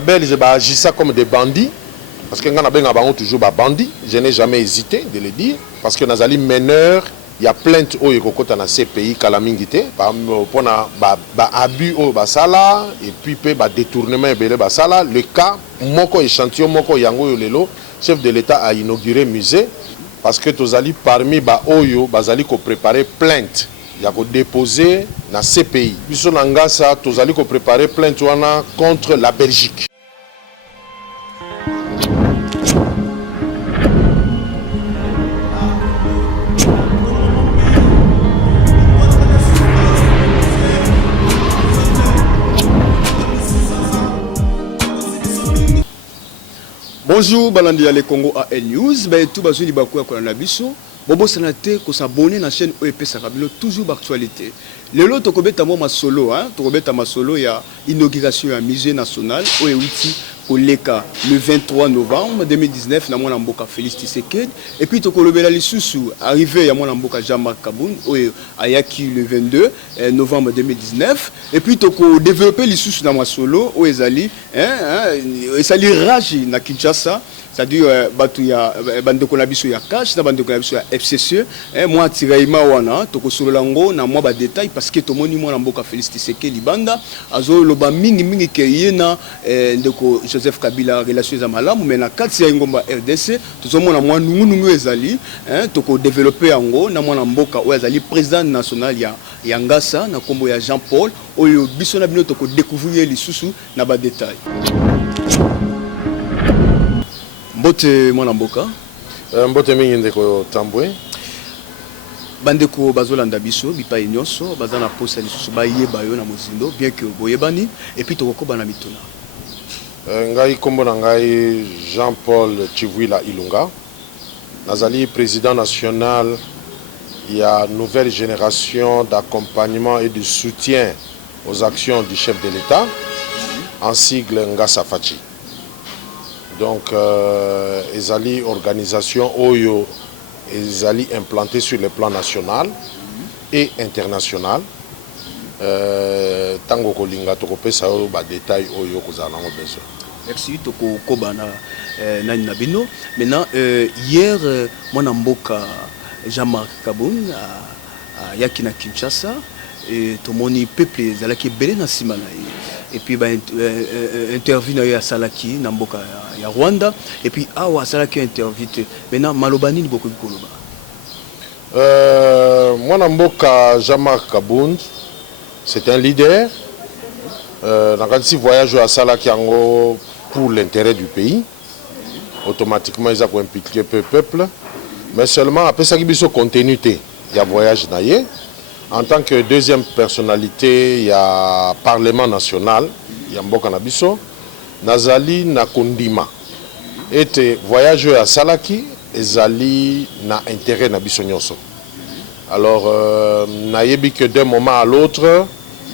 Belges agissent comme des bandits. Parce que nous avons toujours des bandits. Je n'ai jamais hésité de le dire. Parce que nous avons meneurs. Il y a plainte au Yokota dans ces pays calamingité pour abus au basala et puis détournement belé basala. Le cas moko échantillon moko yango lelo chef de l'État a inauguré musée parce que tous allez parmi oyo bazali ko préparer plainte il y a ko déposer dans ces pays. Biso nangasa tous allez ko préparer plainte wana contre la Belgique. Bonjour, Balandi Ale Congo AL News. Tout bazuli bakou ya nabiso. Bobo sanate ko s'abonner na chaîne OEP Sakabilo toujours d'actualité. Lelo tokobeta mo masolo tokobeta masolo ya inauguration ya musée national OEUTI koleka le 23 novembre 2019 na mwana mboka Félix Tshisekedi et puis tokolobela lisusu arrivé ya mwana mboka Jean-Marc Kabound ayaki le 22 novembre 2019 et puis toko développer lisusu na masolo o ezali ezali rage na Kinshasa. C'est-à-dire batu ya bandeko na biso ya cash na bandeko na biso ya FCC moi tiraima wana tokosololango na moi ba détail parce que tomoni mwana mboka Félix Tshisekedi libanda azo loba mingi ke yena ndeko Joseph Kabila relation za malamu mais na kati ya ngomba RDC tozomona mwa nungu ezali toko développer yango na mwana mboka o ezali président national ya Ngasa na kombo ya Jean Paul oyo biso na bino toko découvrir lisusu na ba détail. Mbote mwana mboka mbote mingi ndeko tambwe bandeko bazolanda biso bipai nyonso bazana posa lisusu bayeba yo na mozindo bien que boyebani et puis tokokoba na mituna ngai kombo na ngai Jean-Paul Chivwila Ilunga nazali président national il y a nouvelle génération d'accompagnement et de soutien aux actions du chef de l'État en sigle Ngasa Fachi. Donc, ezali organisation Oyo, ezali implanté sur le plan national et international. Tango kolinga tokopesa yo ba détail Oyo kozala ngo besoin. Merci toko kobana nani na bino. Maintenant hier mwana mboka Jean-Marc Kabound yaki na Kinshasa et tomoni peuple zalaki belé na simana et puis interview na ya salaki na mboka ya Rwanda et puis awa salaki interview maintenant malobani ni beaucoup koloba mwana mboka Jean-Marc Kabound c'est un leader dans un voyage à salaki yango pour l'intérêt du pays automatiquement ils ont impliqué le peuple mais seulement après ça qui biso continuité il y a voyage naie. En tant que deuxième personnalité, il y a Parlement national, il y a Mboka Nabiso, Nazali Nakondima. Et voyageur à Salaki, Ezali na intérêt Nabiso Nyoso. Alors, nayebi que d'un moment à l'autre,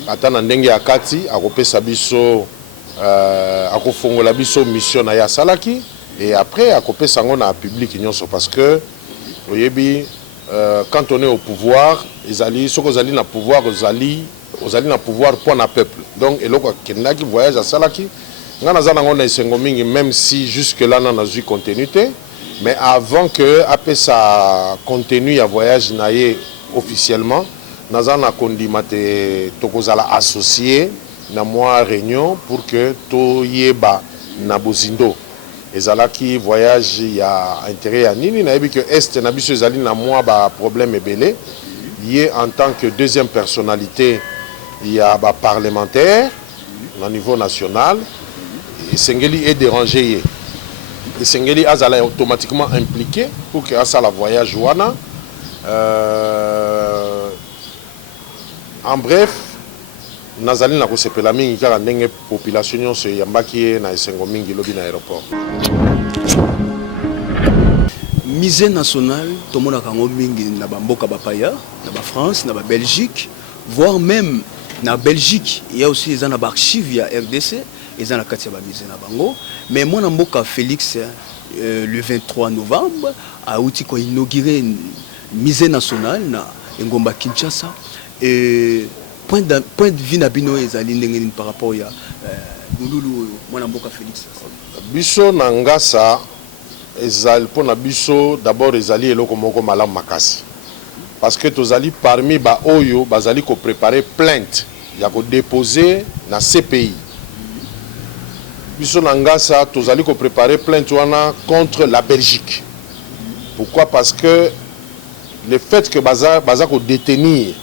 Atana Ndenge Akati, Akope Sabiso, Akofongo Labiso mission na Salaki, et après Akope Sango na public Nyoso parce que, oyebi, quand on est au pouvoir, ils allaient, ceux qui allaient dans le pouvoir, ils allaient dans le pouvoir pour le peuple. Donc, et là, qui voyage à Salaki, même si jusque-là, on a eu continuité, mais avant que, après ça continue à voyage officiellement, nous avons associé dans la réunion pour que tout y ait na bozindo. Et Zalaki voyage il y a intérêt à Nini na que est na biso ezali na moi ba problème ebelé lié en tant que deuxième personnalité il y a ba parlementaire au niveau national et Sengeli est dérangé et Sengeli azala automatiquement impliqué pour que ça la voyage wana en bref nazali na kosepela mingi kaka ndenge population nyonso yambaki na esengo mingi lobi na aéroport. Musée national tomona kango mingi na bamboka bapaya na ba France na ba Belgique voire même na Belgique il y a aussi les archives ya RDC les na kati ya ba musée na bango mais mwana mboka Félix le 23 novembre a outi ko inauguré musée national na ngomba Kinshasa et point de vue na bino ezali ndenge par rapport ya Mundulu mwana mboka Félix. Biso na ngasa ezali pona biso d'abord ezali eloko moko malamu makasi. Parce que tozali parmi ba oyo bazali ko préparer plainte ya ko déposer na CPI. Biso na ngasa tozali ko préparer plainte wana contre la Belgique. Pourquoi? Parce que le fait que baza ko détenir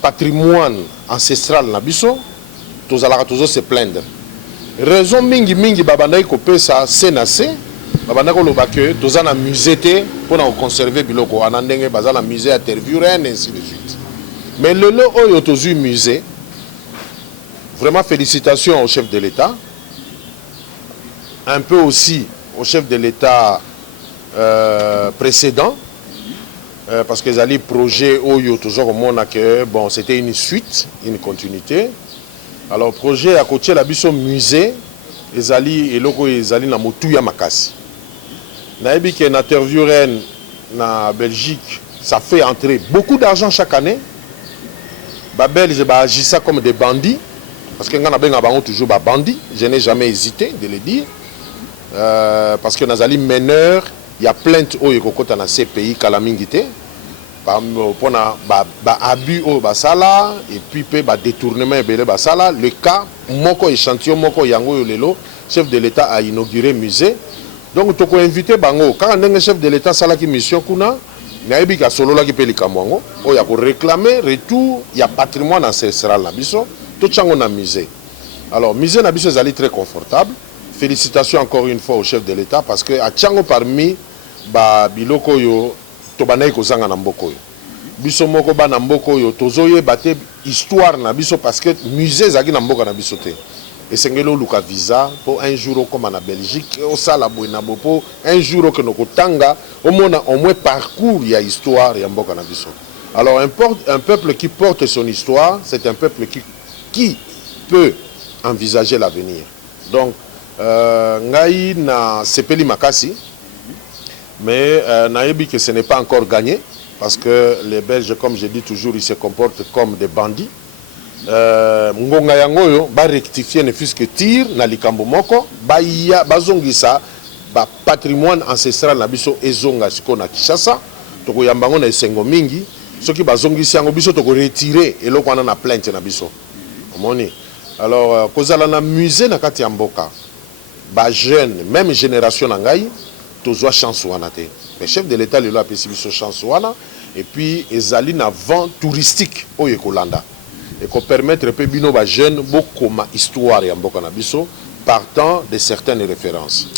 patrimoine ancestral na biso tozalaka tozo se plaindre. Raison mingi babandaki kopesa CNC babandaki koloba que toza na musée te mpona koconserver biloko wana ndenge baza na musée ya Tervuren ainsi de suite. Mais lelo oyo tozwi musée, vraiment félicitations au chef de l'État, un peu aussi au chef de l'État précédent, parce que les projets oyo toujours au que bon c'était une suite, une continuité. Alors projet à côté la biso musée ezali eloko ezali na motuya makasi. Naebi que na Tervuren na Belgique, ça fait entrer beaucoup d'argent chaque année. Ba Belge ba agissa comme des bandits parce que ngana benga bango toujours ba bandits, je n'ai jamais hésité de le dire. Parce que nazali meneur, il y a plainte oyo kokota na CPI kala mingi te. Pona ba abus au basala et puis pe ba détournement ebele basala. Le cas moko échantillon moko yango lelo chef de l'État a inauguré musée. Donc toko invité bango quand ndenge chef de l'État sala ki mission kuna nayebi ka solo la ki pe likamwango o ya ko réclamer retour ya patrimoine ancestral na biso to chango na musée. Alors musée na biso ezali très confortable. Félicitations encore une fois au chef de l'État parce que a chango parmi ba biloko yo to banayi kozanga na mboko yo. Biso moko ba na mboko yo tozoye bate histoire na biso parce que musée zaki na mboka na biso te. Et sengelo luka visa pour un jour comme en Belgique au sala boina bopo un jour que nous kotanga au moins parcours il y a histoire ya mboka na biso. Alors un peuple qui porte son histoire, c'est un peuple qui peut envisager l'avenir. Donc ngai na sepeli makasi mais naebi que ce n'est pas encore gagné parce que les Belges, comme je dis toujours, ils se comportent comme des bandits. Ngonga yango yo ba rectifier ne fût-ce que tir na likambo moko ba ya bazongisa ba patrimoine ancestral na biso ezonga siko na Kinshasa toko yambango na esengo mingi soki bazongisi yango biso toko retirer eloko wana na plainte na biso omoni. Alors kozala na musée na kati ya mboka ba jeune même génération na ngai tozwa chance wana te mais chef de l'État lelo apesi biso chance wana et puis ezali na vent touristique oyo kolanda et qu'on permettre peu bino ba jeune beaucoup ma histoire ya mboka na biso partant de certaines références.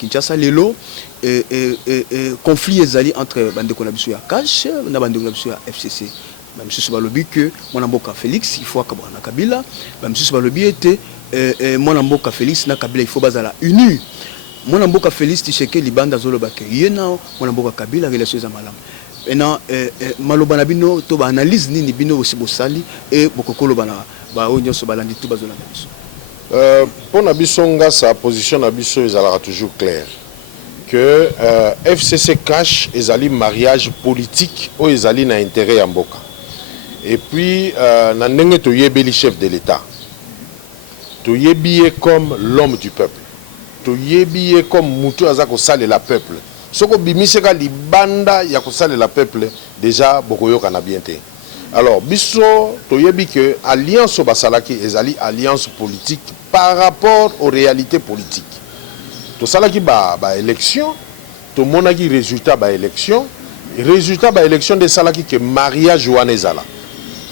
Kinshasa lelo conflit ezali entre bandeko na biso ya Cash na bandeko na biso ya FCC. Même si balobi que mwana mboka Félix il faut akabwa na Kabila, même si balobi était mwana mboka Félix na Kabila il faut bazala uni. Mwana mboka Félix Tshisekedi libanda zoloba ke yena mwana mboka Kabila relation za malamu. Ena maloba na bino to ba analyse nini bino aussi bosali et bokokolo bana ba onyo so balandi tout bazola na biso. Pour na biso nga sa position na biso ezalaka toujours clair que FCC Cash ezali mariage politique ou ezali na intérêt ya mboka. Et puis na ndenge to yebeli chef de l'État. To yebiye comme l'homme du peuple. To yebiye comme mutu azako sale la peuple. Soko bimiseka libanda ya kosale la peuple déjà bokoyoka na bien te. Alors biso toyebi que alliance basalaki ezali alliance politique par rapport aux réalités politiques. To salaki ba élection, to monaki résultat ba élection de salaki que mariage wana ezala.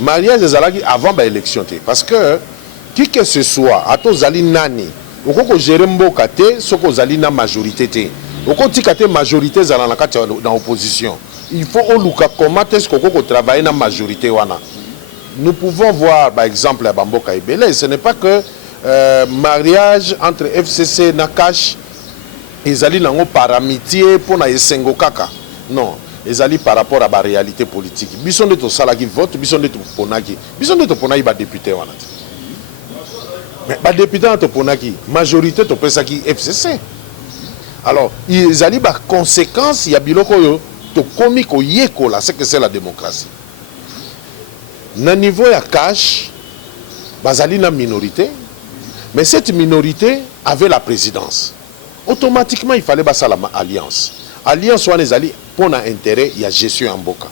Mariage ezalaki avant ba élection te parce que qui que ce soit ato zali nani okoko gérer mboka te soko zali na majorité te. Au côté de majorité dans l'opposition, il faut comment est-ce qu'on peut travailler dans la majorité. Nous pouvons voir par exemple à Bamboka Ebele, ce n'est pas que mariage entre FCC et Nakash, ils allaient par amitié pour na Esengo Kaka. Non, ils allaient par rapport à la réalité politique. Bison de to salaki vote, bison de to ponaki. Bison de to ponaki ba député wana. Mais ba député to ponaki, majorité to pesaki FCC. Alors, ils allaient par conséquence, il y a biloko yo to komi ko yeko là, c'est que c'est la démocratie. Na niveau ya Cash, bazali na minorité, mais cette minorité avait la présidence. Automatiquement, il fallait basa la alliance. Alliance wana ezali pour un intérêt, il y a gestion en boka.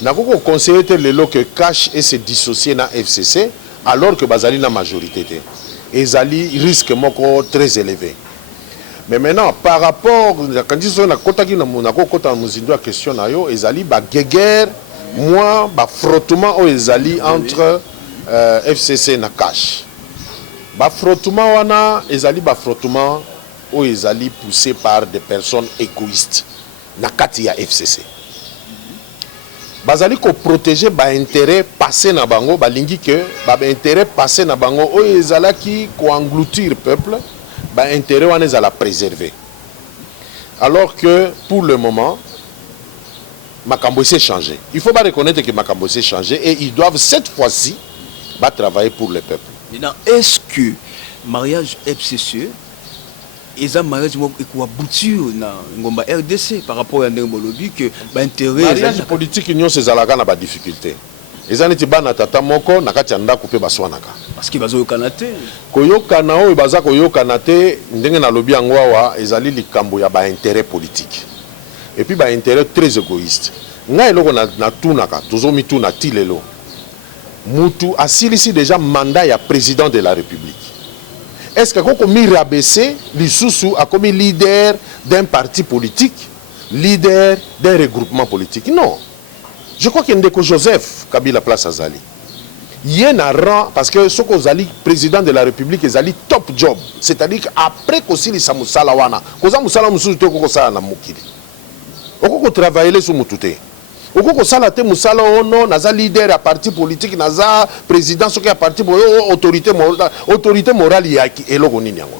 Nakoko conseiller le lo que cache et se dissocier na FCC alors que bazali na majorité te. Ezali risque moko très élevé. Mais maintenant par rapport quand ils sont na kota ki na kota muzindo a question na yo ezali ba guerre moi ba frottement o ezali entre FCC na cache. Ba frottement wana ezali ba frottement o ezali poussé par des personnes égoïstes na kati ya FCC. Bazali ko protéger ba intérêt passé na bango balingi que ba intérêt passé na bango o ezalaki ko engloutir peuple ba intérêt wana ezala préserver. Alors que pour le moment Makambo s'est changé. Il faut pas reconnaître que Makambo s'est changé et ils doivent cette fois-ci travailler pour le peuple. Maintenant, est-ce que mariage FCC et un mariage qui aboutir dans RDC par rapport à Ndembolobi que l'intérêt mariage politique union c'est zalaka na ba difficulté. Ezaniti bana tata moko nakati anda couper baswanaka parce que bazo kanate koyokana o baza koyokana te ndenge na lobi yango awa ezali likambo ya ba intérêt politique et puis ba intérêt très égoïste. Nga eloko na tunaka tozomi tuna tilelo mutu asilisi déjà mandat ya président de la République. Est-ce que quand on rabaissé l'Issoussou a comme leader d'un parti politique, leader d'un regroupement politique? Non. Je crois qu'il y a que Joseph Kabila place à Zali. Il y a un rang, parce que ce que Zali, président de la République, est Zali top job. C'est-à-dire qu'après qu'on s'il s'est moussala wana, qu'on s'est moussala moussouté qu'on s'est na moukili. On travaille sur moutouté. Oko sala te musala ono naza leader ya parti politique naza président soki ya parti autorité morale yaki eloko nini yango.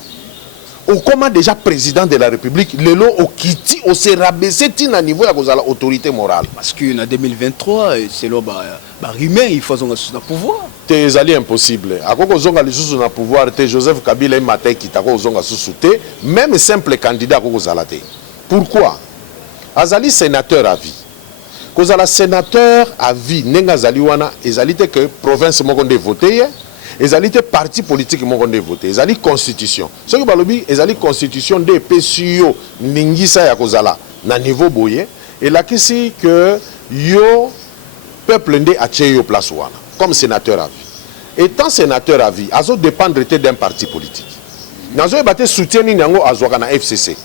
O comment déjà président de la République lelo o kiti o se rabaisser tina niveau ya kozala autorité morale parce que en 2023 c'est là ba rimer il faut zonga na pouvoir. Te ezali impossible. Akoko zonga lisusu na pouvoir te Joseph Kabila matin kitako zonga susu te même simple candidat akoko zala te. Pourquoi? Azali sénateur à vie. Cause à la sénateur à vie, nenga zaliwana, ezalité que province mokonde voté, ezalité parti politique mokonde voté, ezali constitution. Ce que balobi, ezali constitution de PSUO, ningisa ya kozala, na niveau boye, et là qu'ici que yo peuple ndé a yo place wana, comme sénateur à vie. Étant sénateur à vie, azo dépendre d'un parti politique. Nazo ebate soutien ni nango azwaka na FCC.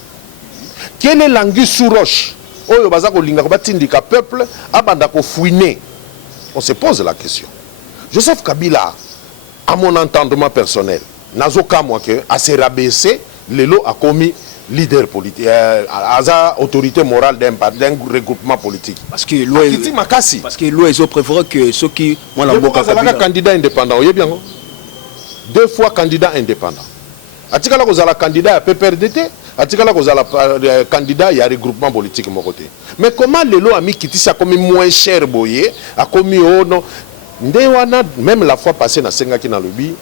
Quelle est l'anguille sous roche? Oyo bazako linga batindika peuple abanda ko fouiner. On se pose la question. Joseph Kabila, à mon entendement personnel, nazo ka moi que a se rabaisser lelo a commis leader politique, aza autorité morale d'un regroupement politique. Parce que l'OE ils ont préféré que ceux qui moi la boka Kabila candidat indépendant, oye bien. 2 fois candidat indépendant. Atikala ko zala candidat à PPRDT. Atikala kozala candidat ya regroupement politique mon côté. Mais comment le lot a mis Kitisi a commis moins cher boye, a commis oh non. Ndewana même la fois passée na senga ki na lobi,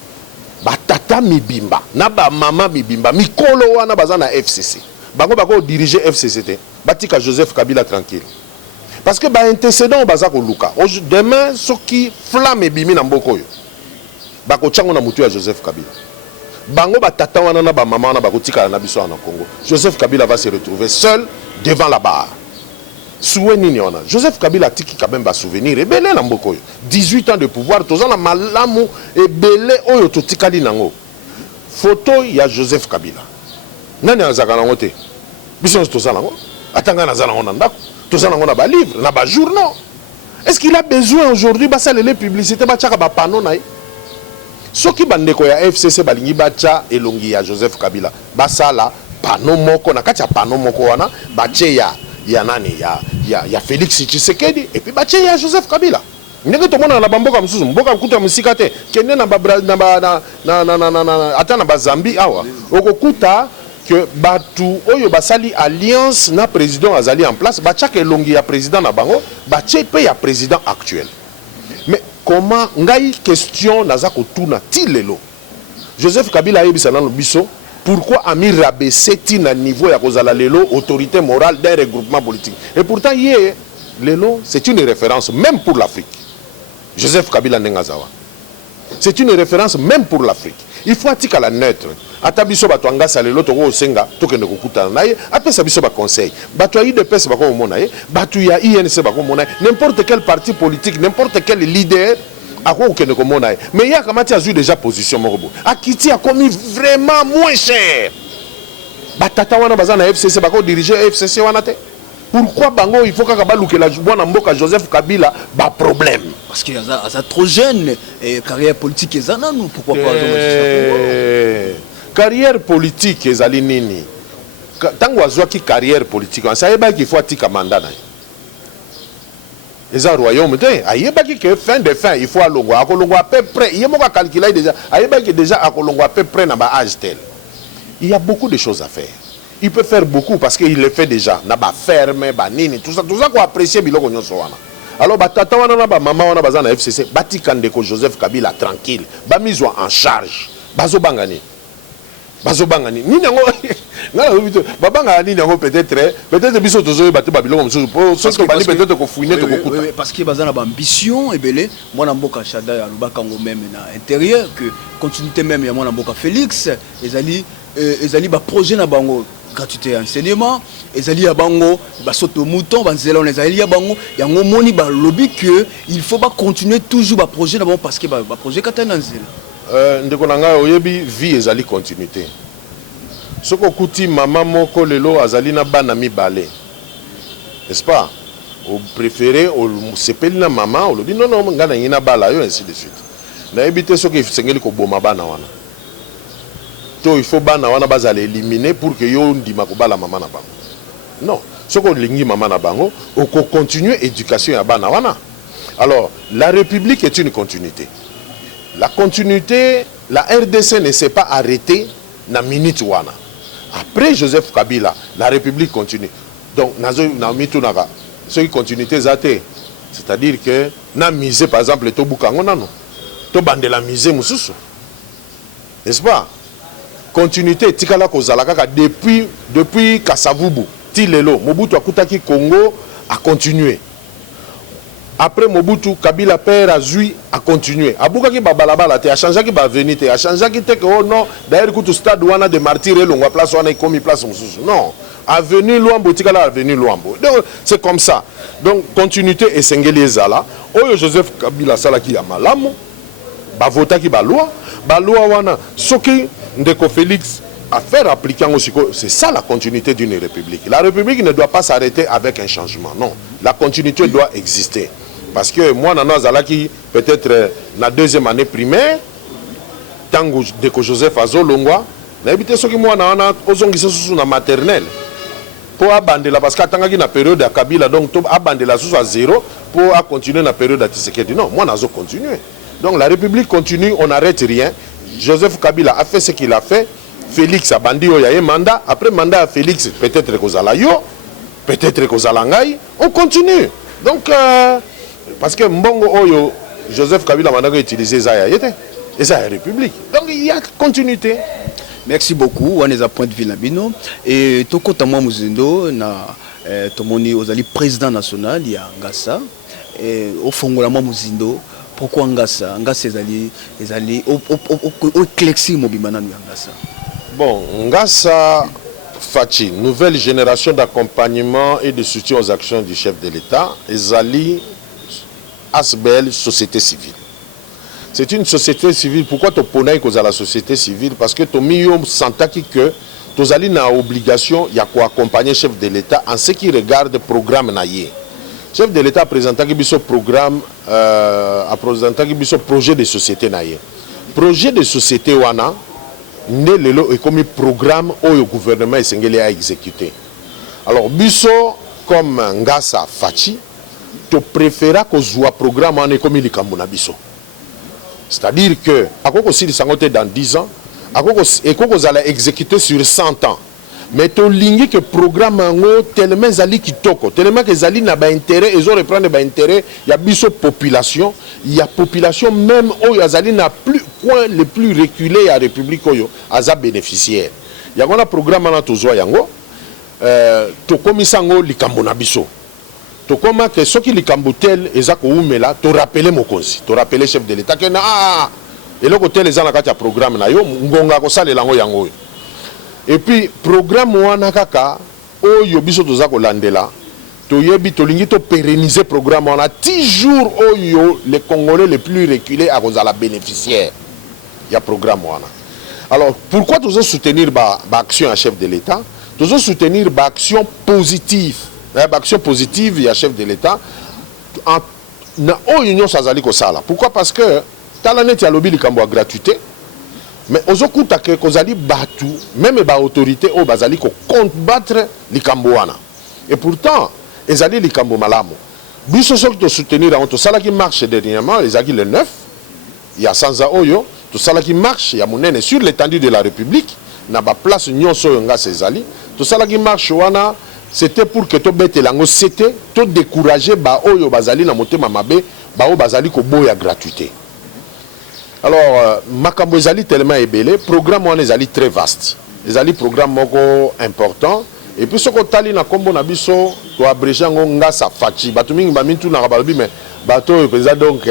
ba tata mibimba, na ba mama mibimba, mikolo wana baza na FCC. Bango bako diriger FCC te. Batika Joseph Kabila tranquille. Parce que ba antécédent baza ko luka. Demain soki flamme bimi na mboko yo. Bako tsango na mutu ya Joseph Kabila. Bango batata wana na ba maman na bakotika na biso na Congo. Joseph Kabila va se retrouver seul devant la barre. Souvenir ni ona. Joseph Kabila tiki quand même ba souvenir ebele na mboko yo. 18 ans de pouvoir, tozana malamu ebele oyo totikali nango. Photo ya Joseph Kabila. Nani azaka nango te? Biso tozana nango. Atanga na zana ona ndako. Tozana nango na ba livre, na ba journaux. Est-ce qu'il a besoin aujourd'hui ba saler publicité ba tchaka ba panneau na ye? Soki bandeko ya FCC balingi bacha elongi ya Joseph Kabila basala pano moko na kati ya pano moko wana bache ya nani ya Félix Tshisekedi et puis bache ya Joseph Kabila ndenge tomona na bamboka msusu mboka kuta musika te kende na ata na Zambie awa okokuta que batu oyo basali alliance na président azali en place bacha elongi ya président na bango bache pe ya président actuel. Mais comment ngai question naza kotuna tilelo Joseph Kabila yebisa na biso pourquoi ami rabaisser tina niveau ya kozala lelo autorité morale d'un regroupement politique et pourtant lelo c'est une référence même pour l'Afrique. Joseph Kabila nengazawa C'est une référence même pour l'Afrique. Il faut attirer la neutre. Atabiso batwanga salelo toko osenga tokende kokutana naye apesa biso ba conseil. Batwa IDPS bako monaye, batu ya INC bako monaye, n'importe quel parti politique, n'importe quel leader ako okende ko monaye. Mais il y a kamati a déjà position morobo. Akiti a commis vraiment moins cher. Batata wana bazana FCC bako diriger FCC wana te. Pourquoi bango il faut que la bwana mboka Joseph Kabila ba problème parce qu'il y a trop jeune et carrière politique ezana nous pourquoi pas carrière politique ezali nini tango azwaki carrière politique on savait qu'il faut atika mandat na eza royaume te ayebaki que fin de fin il faut alongo akolongo à peu près il moko calculer déjà ayebaki déjà akolongo à peu près na ba âge tel. Il y a beaucoup de choses à faire. Il peut faire beaucoup parce qu'il le fait déjà. Na ba ferme, ba nini, tout ça qu'on apprécie biloko nyonso wana. Alors ba tata wana na ba maman wana baza na FCC, bati kandeko Joseph Kabila tranquille, ba mise en charge. Bazo bangani. Bazo bangani. Nini ngo ngala ubito babanga nini ngo peut-être biso tozo ba te ba biloko msusu po so ko bali peut-être ko fouiner to ko kuta. Parce que baza na ba ambition ebele, mwana mboka Shada ya lubaka ngo même na intérieur que continuité même ya mwana mboka Félix ezali ba projet na bango gratuité enseignement ezali ya bango ba soto mouton ba nzela on ezali ya bango yango moni ba lobby que il faut pas continuer toujours ba projet na bango parce que ba projet katana nzela ndeko nanga oyebi vie ezali continuité soko kuti mama moko lelo azali na bana mibale n'est-ce pas au préféré au sepeli na mama au lobi non ngana ngina bala yo ainsi de suite na ebité soko sengeli ko boma bana wana. Il faut bana wana bazala éliminer pour que yo ndima ko bala mama na bango. Non, ce qu'on lingi mama na bango, on continue éducation ya bana wana. Alors, la République est une continuité. La continuité, la RDC ne s'est pas arrêtée na minute wana. Après Joseph Kabila, la République continue. Donc, nazo na mitunaka, ce qui continuité zate, c'est-à-dire que na misé par exemple to bukango nano. To bande la misé mususu. N'est-ce pas? Continuité tikala kozala kaka depuis Kasavubu tilelo Mobutu akutaki Congo a continué. Après Mobutu Kabila père azui a continué. Abukaki babalabala te a changé ki ba venir te a changé ki te que oh non d'ailleurs kutu stade wana de martyr longwa place wana ikomi place mususu. Non, avenue Luambo tikala avenue Luambo. Donc c'est comme ça. Donc continuité et sengeli ezala. Oyo Joseph Kabila salaki ya malamu ba votaki ba loi wana soki Ndeko Félix à faire appliquer aussi. C'est ça la continuité d'une république. La république ne doit pas s'arrêter avec un changement. Non, la continuité doit exister. Parce que moi, Zalaki, peut-être la deuxième année primaire, Tango Ndeko Joseph Azolongwa, n'habite ce que moi, na maternelle. Pour abandonner parce que la période à Kabila, donc abandonner la sous à zéro pour continuer la période à Tshisekedi. Non, moi, nazo continuer. Donc la république continue, on n'arrête rien. Joseph Kabila a fait ce qu'il a fait. Félix a bandi il y a un mandat. Après mandat à Félix, peut-être que Zalayo, peut-être que Zalangaï, on continue. Donc, parce que Mbongo Oyo, Joseph Kabila a utilisé Zaya et ça est République. Donc il y a continuité. Merci beaucoup. On est à point de vue Nabino. Et Toko Tamo Muzindo, Tomoni Ozali président national, il y a Ngassa. Et au fond, Muzindo. Pourquoi Ngassa ezali au éclairci mobimana Ngassa. Bon, Ngassa Fachi, nouvelle génération d'accompagnement et de soutien aux actions du chef de l'État, ezali ASBL société civile. C'est une société civile. Pourquoi tu connais que la société civile? Parce que tu milieu sentaki que tu as une obligation ya ko accompagner chef de l'État en ce qui regarde le programme naïe. Chef de l'État a présenté un programme, a présenté un projet de société naïe. Projet de société wana né lelo et comme programme où le gouvernement est à exécuter. Alors biso comme Ngassa Fachi, tu préfères que soit programme en comme il kamuna biso. C'est-à-dire que à quoi aussi dans 10 ans, à quoi vous allez exécuter sur 100 ans. Mais tu as que programme tellement zali kitoko, tellement que zali n'a pas intérêt, ils ont reprendre intérêt, il y a biso population, il y a population même où zali n'a plus coin le plus reculé à République oyo, aza bénéficiaire. Il y a un programme na tozo yango, to komisango likambo na biso. To koma que ceux qui likambo tel ezako umela, to rappeler mokonzi, to rappeler chef de l'État que Et le côté les gens qui programme na yo ngonga ko sale lango yango. Et puis programme wana kaka oyo biso toza ko landela to yebi to lingi to pérenniser programme wana 10 jours oyo les Congolais les plus reculés à cause de la bénéficiaire. Il y a programme wana. Alors pourquoi nous soutenir l'action à chef de l'État? Nous soutenir l'action positive. L'action positive il y a chef de l'État na union sazali ko sala. Pourquoi? Parce que talanet ya lobby likambo gratuité. Mais ozokuta ke kozali batu même ba autorité o bazali ko combattre likambo wana. Et pourtant ezali likambo malamu. Biso sok to soutenir on to sala qui marche dernièrement les acquis le 9. Il y a Sanza Oyo, tout ça qui marche, il y a monene sur l'étendue de la République, na ba place nyonso yonga sezali, tout ça qui marche wana c'était pour que to bete lango c'était to décourager ba oyo bazali na motema mabe, ba o bazali ko boya gratuité. Alors makambo ezali tellement ébélé, programme wana ezali très vaste. Ezali programme moko important et puis ce ko tali na kombo na biso to abréger ngo ngasa fachi, batu mingi ba mintu na balobi mais bato peza donc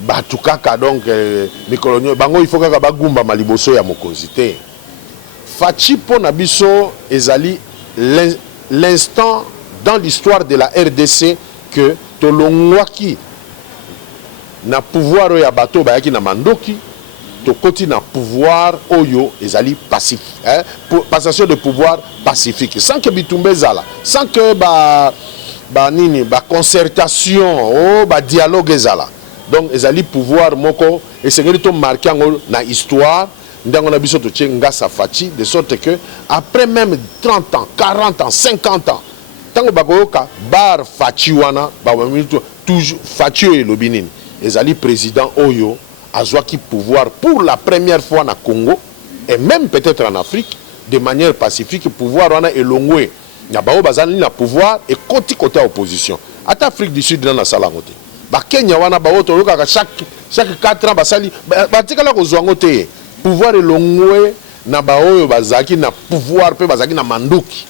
batu kaka donc mikolonio bango il faut kaka bagumba maliboso ya mokonzi te. Fachi po na biso ezali l'instant dans l'histoire de la RDC que tolongwaki na pouvoir ya bato bayaki na mandoki to koti na pouvoir oyo ezali pacifique, hein? Passation de pouvoir pacifique sans que bitumbe zala, sans que ba nini ba concertation o ba dialogue ezala. Donc ezali pouvoir moko et c'est que marqué na histoire ndango na biso to ngasa fachi de sorte que après même 30 ans 40 ans 50 ans tango bakoyoka bar fachi wana ba toujours fachi et lobinini ezali président oyo azwaki pouvoir pour la première fois na Congo et même peut-être en Afrique de manière pacifique pouvoir wana elongwe na bao bazali na pouvoir et côté opposition ata Afrique du Sud na salangote ba Kenya wana ba oto loka chaque 4 ans basali batikala ko zwango te pouvoir elongwe na ba oyo bazaki na pouvoir pe bazaki na manduki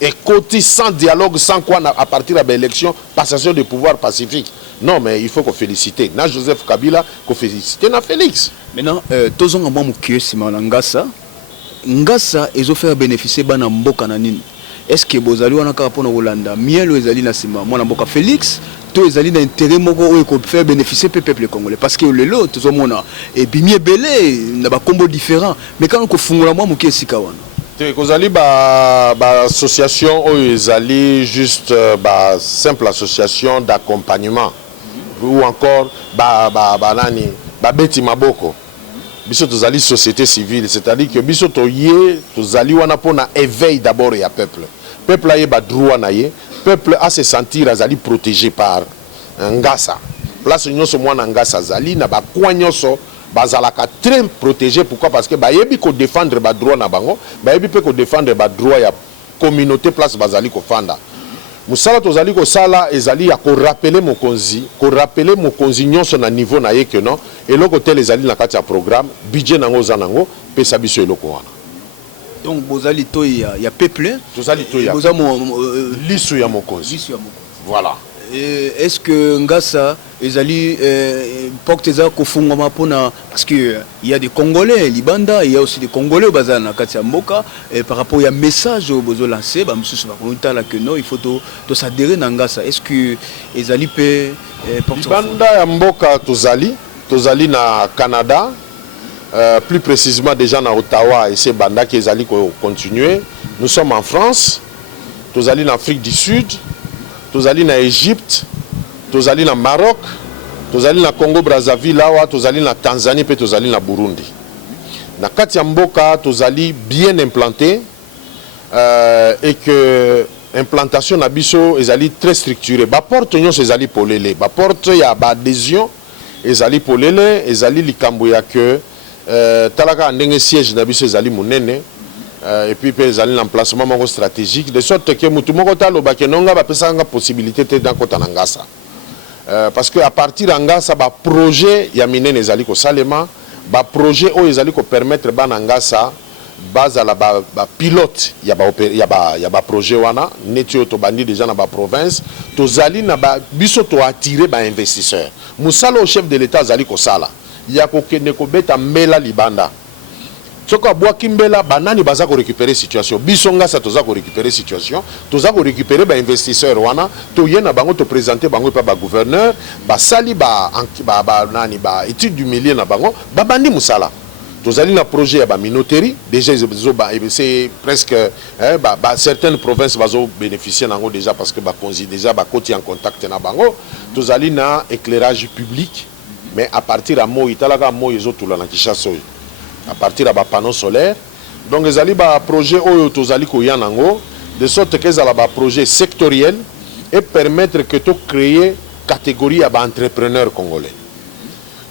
et côté sans dialogue sans quoi à partir de l'élection passation de pouvoir pacifique. Non mais il faut qu'on félicite na Joseph Kabila qu'on félicite na Félix. Maintenant tozonga mwa mukie sima na ngasa ezo faire bénéficier bana mboka na nini? Est-ce que bozali wana kaka pona Rolanda mielo ezali na sima mwana mboka Félix to ezali na intérêt moko oyo ko faire bénéficier peuple congolais parce que lelo tozomona et bimie belé na ba combo différent mais quand ko fungula mwa mukie sika wana te kozali ba association oyo ezali juste ba simple association d'accompagnement ou encore ba nani ba beti maboko biso tozali société civile c'est-à-dire que biso toye tozali wana pona éveil d'abord ya peuple a ba droit na ye peuple a se sentir azali protégé par ngasa place nyonso mwana ngasa zali na ba kwa nyonso bazalaka très protégé. Pourquoi? Parce que bayebi ko défendre ba droit na bango bayebi pe ko défendre ba droit ya communauté place bazali ko fanda musala tozali ko sala ezali ya ko rappeler mokonzi nyonso na niveau na ye que non eloko tel ezali na kati ya programme budget nango zanango pesa biso eloko wana. Donc bozali to ya peuple tozali to ya lisu ya mokonzi voilà. Est-ce que ngasa ezali porte eza kofungwa pona parce que il y a des Congolais libanda il y a aussi des Congolais bazana na kati ya mboka par rapport ya message bozo lancer ba msusu ba kontala que non il faut to s'adhérer na ngasa. Est-ce que ezali pe porte libanda ya mboka tozali na Canada plus précisément déjà na Ottawa et c'est banda qui ezali ko continuer. Nous sommes en France, tozali na Afrique du Sud, tozali na Égypte, tozali na Maroc, tozali na Congo Brazzaville awa, tozali na Tanzanie pe tozali na Burundi. Na kati ya mboka tozali bien implanté et que implantation na biso ezali très structuré. Ba porte nyonso ezali polele, ba porte ya ba adhésion ezali polele, ezali likambo ya que talaka ndenge siège na biso ezali monene. Et puis ezali l'emplacement moko stratégique de sorte que mutu moko taloba ke nonga ba pesanga possibilité te dans kota ngasa parce que à partir ngasa ba projet ya minene ezali ko salema ba projet o ezali ko permettre ba ngasa bazala ba pilote ya ba projet wana neti to bandi déjà na ba province to zali na ba biso to attirer ba investisseur musala au chef de l'état zali ko sala ya kokende kobeta mbela libanda. Soko abwaki mbela banani baza ko récupérer situation. Biso ngasa toza ko récupérer situation, toza ko récupérer ba investisseur wana, to yena bango to présenter bango pa ba gouverneur, ba sali ba nani ba étude du milieu na bango, ba bandi musala. Tozali na projet ya ba minoterie, déjà c'est presque certaines provinces bazo bénéficier nango déjà parce que ba konzi déjà ba koti en contact na bango. Tozali na éclairage public, mais à partir à mo italaka mo yezo tula na Kinshasa. À partir de panneaux solaires. Donc, ils ont un projet de sorte qu'ils ont un projet sectoriel et permettre que tu crées une catégorie d'entrepreneurs congolais.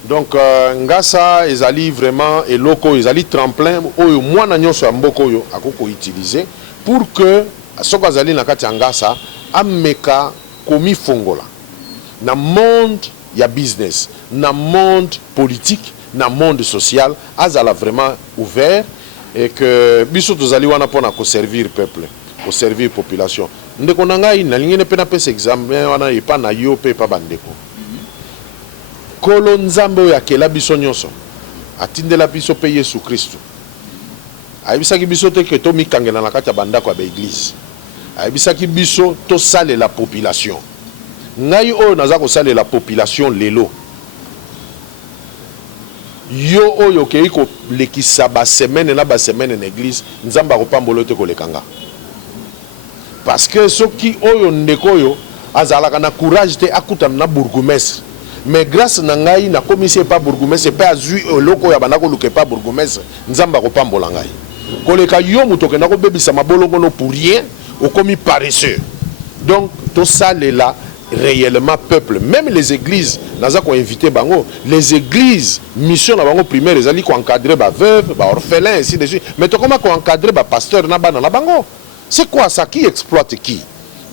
Donc, Ngasa, ils ont vraiment et locaux, ils ont tremplin, moi, nous avons utilisé pour que, ce qu'ils ont dit, Ngasa, ameka komi fongola. Dans le monde, il y a business. Dans le monde politique, dans le monde social, azala vraiment ouvert et que biso tozali wana pona ko servir peuple, ko servir population. Ndeko nangai na lingene pena pesa examen wana epa na yo pe pa bandeko. Kolo nzambe ya kela biso nyonso. Atindela biso pe Yesu Kristo. Ayibisaki biso te ke to mikangela na kati ya bandako ya église. Ayibisaki biso to sale la population. Ngai o naza ko sale la population lelo. Yo oyo kei ko lekisa ba semaine na église nzamba ko pambolo te ko lekanga parce que soki oyo ndeko yo azalaka na courage te akuta na bourgmestre mais grâce na ngai na commissaire pas bourgmestre pas azui loko ya banako luke pas bourgmestre nzamba ko pambola ngai ko leka yo mutoke na ko bebisa mabolongo no pour rien au commis paresseux donc tout ça là réellement peuple, même les églises, nous avons invité bango, les églises, mission na bango primaire, ils allaient encadrer ba veuve, ba orphelin, ainsi de suite. Mais comment encadrer ba pasteur na bango? C'est quoi ça? Qui exploite qui?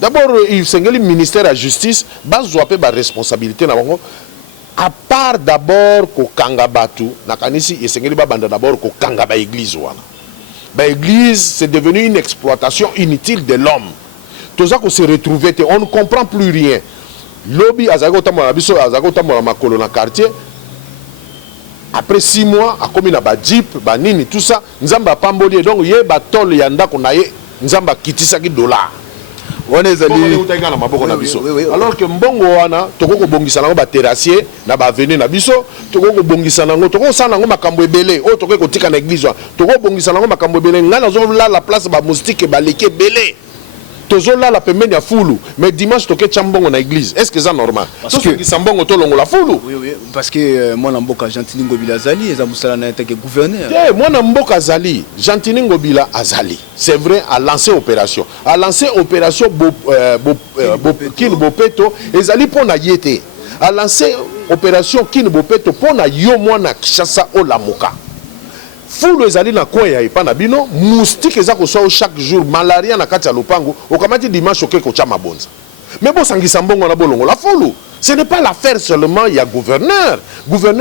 D'abord, il s'engage le ministère de la justice, bazo apé ba responsabilité na bango. À part d'abord ko kanga batu, na kanisi il s'engage ba banda d'abord ko kanga ba église wana. Ba église, c'est devenu une exploitation inutile de l'homme. Tout ça qu'on se retrouve, on ne comprend plus rien. Lobby, makolo na quartier. Après 6 mois, a commis na ba jeep, ba nini, tout ça, nzamba pamboli, donc yé ba tol yanda qu'on a yé, nzamba kitisa ki dollar. On est allé. Alors que mbongo wana, toko ko bongisa nango ba terrassier, na ba avenue na biso, toko ko bongisa nango, toko sa nango makambo ebele, o toko ko tika na église, toko bongisa nango makambo ebele, ngana zo la place ba moustique ba leke belé. Toujours là la pembeni ya fulu mais dimanche toke chambongo na église est-ce que c'est normal parce que sambongo to longo la fulu oui parce que moi na mboka Gentili Ngobila azali eza musala na teke gouverneur moi na mboka azali Gentili Ngobila azali c'est vrai a lancé opération Kin Bopeto ezali pona yete a lancé opération Kin Bopeto pona yo mwana Kinshasa o lamuka fulu ezali na coin ya epana bino moustique eza ko so chaque jour malaria na kati ya lopango okamati dimanche oke ko chama bonza mais bon sangisa mbongo na bolongo la fulu ce n'est pas l'affaire seulement ya gouverneur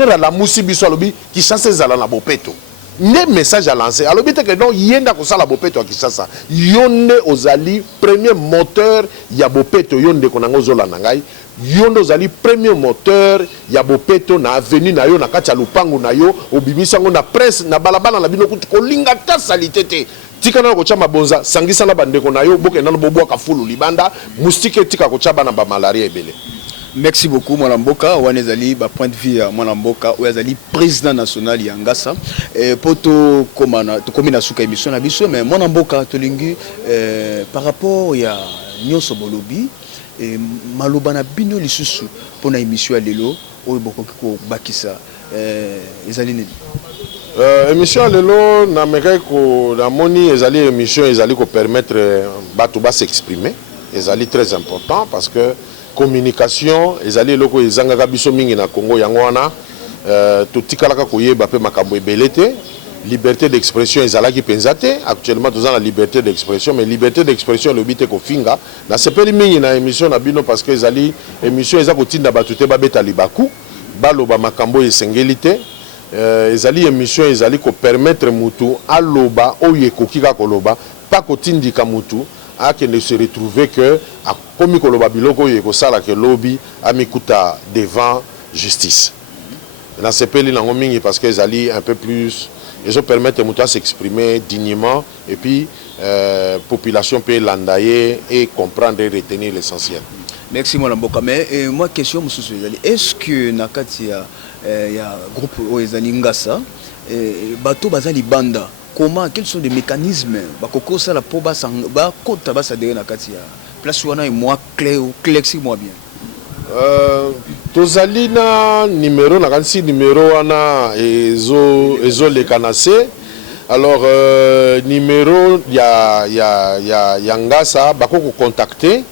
à la musi biso alobi Kinshasa ezala na Bopeto ne message à lancer alobi te que donc yenda ko sala Bopeto à Kinshasa yonde ozali premier moteur ya Bopeto yonde ko nango zola na ngai yondo zali premier moteur ya Bopeto na avenue na yo na kati ya lupango na yo obimisango na presse na balabala na bino ko linga ta salitete tika na ko chama bonza sangisa na bandeko na yo boke na bobo ka fulu libanda moustique tika ko chaba na ba malaria ebele. Merci beaucoup Mwana Mboka wana ezali ba point de vue ya Mwana Mboka oyo ezali président national ya Ngasa poto komana to komina suka émission na biso mais Mwana Mboka tolingi par rapport ya nyonso bolobi et malobana bino lisusu pona émission ya lelo oyo bokoki ko bakisa ezali nini émission ya lelo na mekai ko na moni ezali émission ezali ko permettre bato ba s'exprimer ezali très important parce que communication ezali loko ezangaka biso mingi na Congo yango wana totikalaka koyeba pe makambo ebele te liberté d'expression ezalaki penza te actuellement tous la liberté d'expression mais liberté d'expression le bité ko finga na sepeli mingi na émission na bino parce que ezali émission eza kotinda bato te babeta libaku baloba makambo esengeli te ezali émission ezali ko permettre mutu aloba oyo ekokika koloba pas kotindika mutu akende se retrouver que a komi koloba biloko oyo ekosala ke lobby amikuta devant justice Dans ces pays parce qu'ils allaient un peu plus, ils permettent à s'exprimer dignement et puis population peut l'endailler et comprendre et retenir l'essentiel. Merci mon Mboka. Mais moi question est-ce que nakati il y a groupe Oezali Ngassa bateau bazali banda comment quels sont les mécanismes bakoko ça la po ba kota ba sadere nakati ya place wana et moi clair moi bien. Tozali na numéro na kanisi numéro wana ezo le kanase. Alors numéro ya Ngassa bako ko contacter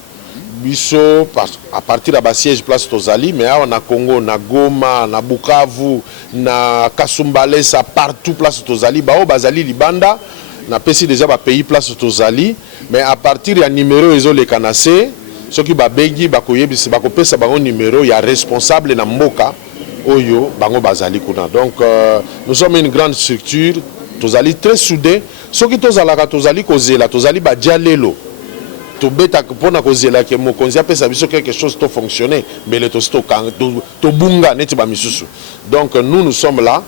biso à partir de la siège place Tozali mais on a Congo na Goma na Bukavu na Kasumbalesa partout place Tozali bao bazali libanda na pesi déjà ba pays place Tozali mais à partir ya numéro ezo le kanase ceux qui babengi bakoyebisi bakopesa bango numéro ya responsable na mboka oyo bango bazali kuna. Donc nous sommes une grande structure Tozali très soudé ceux qui tozalaka Tozali kozela Tozali ba dialelo to beta pona kozela ke mokonzi apesa biso quelque chose to fonctionner mais le to bunga neti ba misusu. Donc nous sommes là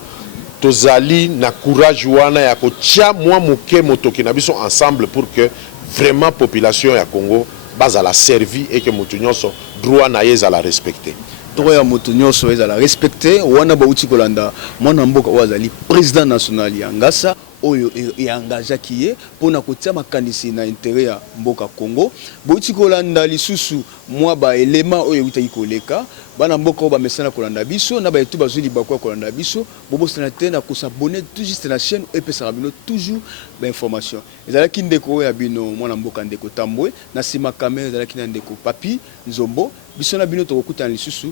Tozali na courage wana ya ko tia moi moke motoki na biso ensemble pour que vraiment population ya Congo base à la servi et que Moutounyoso droit na yeza la respecter. Droit ya Moutounyoso yeza la respecter. Wana bauti kolanda mwana mboka wazali président national ya Ngassa oyo ya engagé kiye pona kotia makanisi na intérêt ya mboka Congo. Bauti kolanda lisusu mwa ba élément oyo utaki koleka bana mboka ba mesana kolanda biso na ba etu bazuli bakwa kolanda biso bobo sénateur na ko s'abonner tout juste na chaîne EPS Rabino toujours ba information ezalaki ndeko ya bino mwana mboka ndeko Tambwe na sima kamera ezalaki na ndeko Papi Nzombo biso na bino to kokutana lisusu